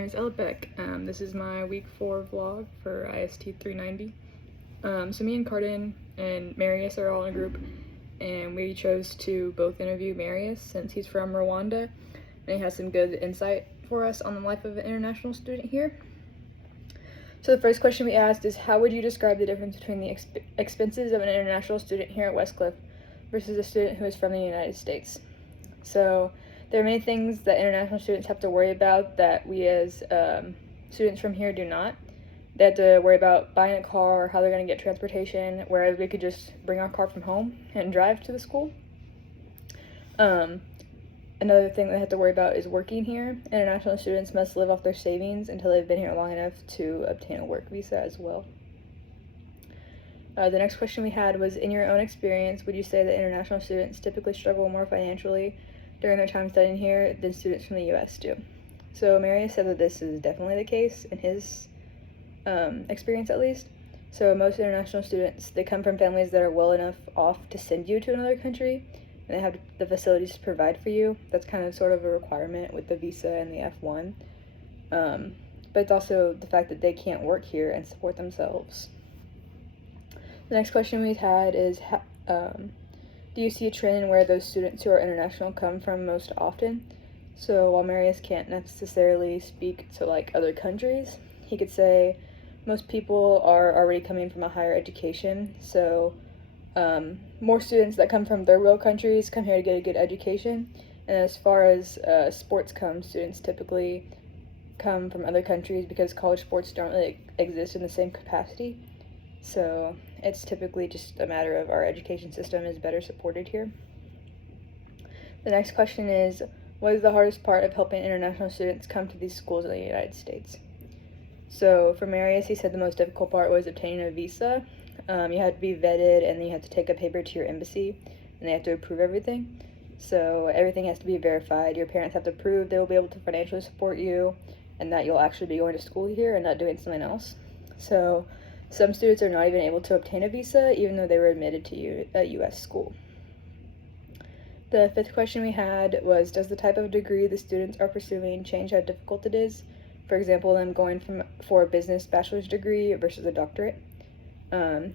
name is Ella Beck. This is my week 4 vlog for IST 390. So me and Cardin and Marius are all in a group, and we chose to both interview Marius since he's from Rwanda, and he has some good insight for us on the life of an international student here. So the first question we asked is, how would you describe the difference between the expenses of an international student here at Westcliff versus a student who is from the United States? So there are many things that international students have to worry about that we as students from here do not. They have to worry about buying a car, how they're going to get transportation, whereas we could just bring our car from home and drive to the school. Another thing they have to worry about is working here. International students must live off their savings until they've been here long enough to obtain a work visa as well. The next question we had was, in your own experience, would you say that international students typically struggle more financially during their time studying here than students from the US do? So Marius said that this is definitely the case in his experience at least. So most international students, they come from families that are well enough off to send you to another country, and they have the facilities to provide for you. That's kind of sort of a requirement with the visa and the F1. But it's also the fact that they can't work here and support themselves. The next question we had is, do you see a trend in where those students who are international come from most often? So while Marius can't necessarily speak to like other countries, he could say most people are already coming from a higher education. So more students that come from third world countries come here to get a good education. And as far as sports come, students typically come from other countries because college sports don't really exist in the same capacity. So it's typically just a matter of our education system is better supported here. The next question is, what is the hardest part of helping international students come to these schools in the United States? So for Marius, he said the most difficult part was obtaining a visa. You had to be vetted, and then you had to take a paper to your embassy, and they have to approve everything. So everything has to be verified. Your parents have to prove they will be able to financially support you, and that you'll actually be going to school here and not doing something else. So some students are not even able to obtain a visa, even though they were admitted to a U.S. school. The fifth question we had was, does the type of degree the students are pursuing change how difficult it is? For example, them going for a business bachelor's degree versus a doctorate.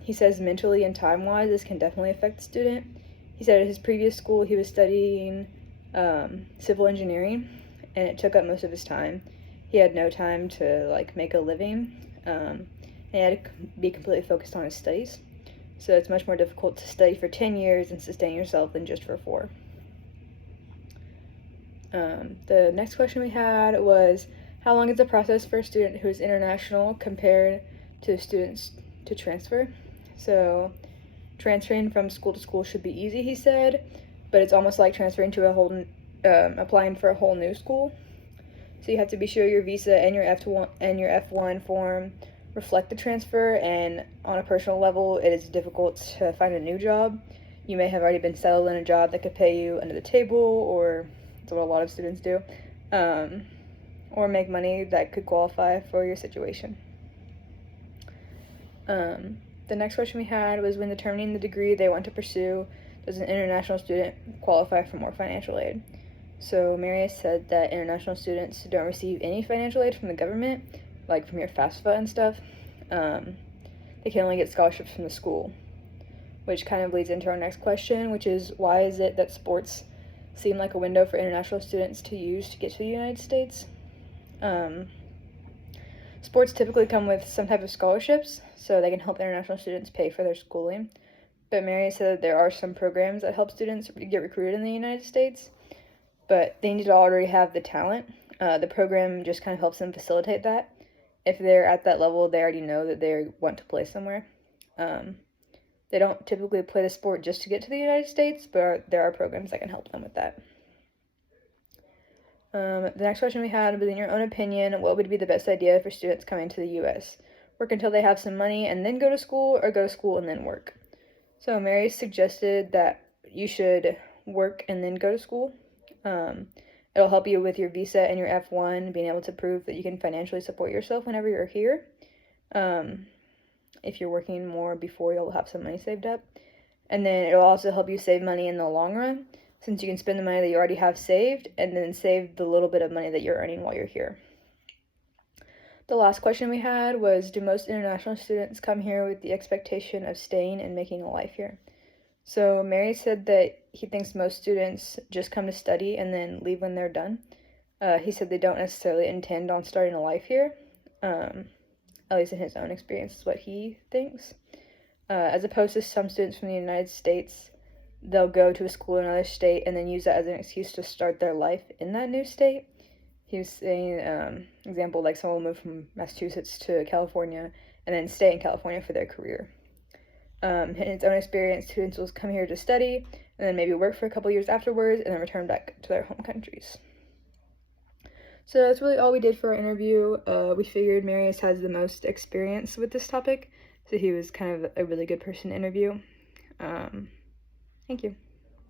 He says mentally and time-wise, this can definitely affect the student. He said at his previous school, he was studying civil engineering, and it took up most of his time. He had no time to make a living. He had to be completely focused on his studies. So it's much more difficult to study for 10 years and sustain yourself than just for 4. The next question we had was, how long is the process for a student who is international compared to students to transfer? So transferring from school to school should be easy, he said, but it's almost like transferring to applying for a whole new school. So you have to be sure your visa and your F1 form reflect the transfer, and on a personal level, it is difficult to find a new job. You may have already been settled in a job that could pay you under the table, or that's what a lot of students do, or make money that could qualify for your situation. The next question we had was, when determining the degree they want to pursue, does an international student qualify for more financial aid? So Marius said that international students don't receive any financial aid from the government, like from your FAFSA and stuff. They can only get scholarships from the school, which kind of leads into our next question, which is, why is it that sports seem like a window for international students to use to get to the United States? Sports typically come with some type of scholarships, so they can help international students pay for their schooling. But Mary said that there are some programs that help students get recruited in the United States, but they need to already have the talent. The program just kind of helps them facilitate that. If they're at that level, they already know that they want to play somewhere. They don't typically play the sport just to get to the United States, but there are programs that can help them with that. The next question we had was, in your own opinion, what would be the best idea for students coming to the U.S.? Work until they have some money and then go to school, or go to school and then work? So Mary suggested that you should work and then go to school. It'll help you with your visa and your F1, being able to prove that you can financially support yourself whenever you're here. If you're working more before, you'll have some money saved up. And then it'll also help you save money in the long run, since you can spend the money that you already have saved and then save the little bit of money that you're earning while you're here. The last question we had was, do most international students come here with the expectation of staying and making a life here? So Mary said that he thinks most students just come to study and then leave when they're done. He said they don't necessarily intend on starting a life here, at least in his own experience is what he thinks. As opposed to some students from the United States, they'll go to a school in another state and then use that as an excuse to start their life in that new state. He was saying, example, like someone will move from Massachusetts to California and then stay in California for their career. In its own experience, students will come here to study and then maybe work for a couple years afterwards and then return back to their home countries. So that's really all we did for our interview. We figured Marius has the most experience with this topic, so he was kind of a really good person to interview. Thank you.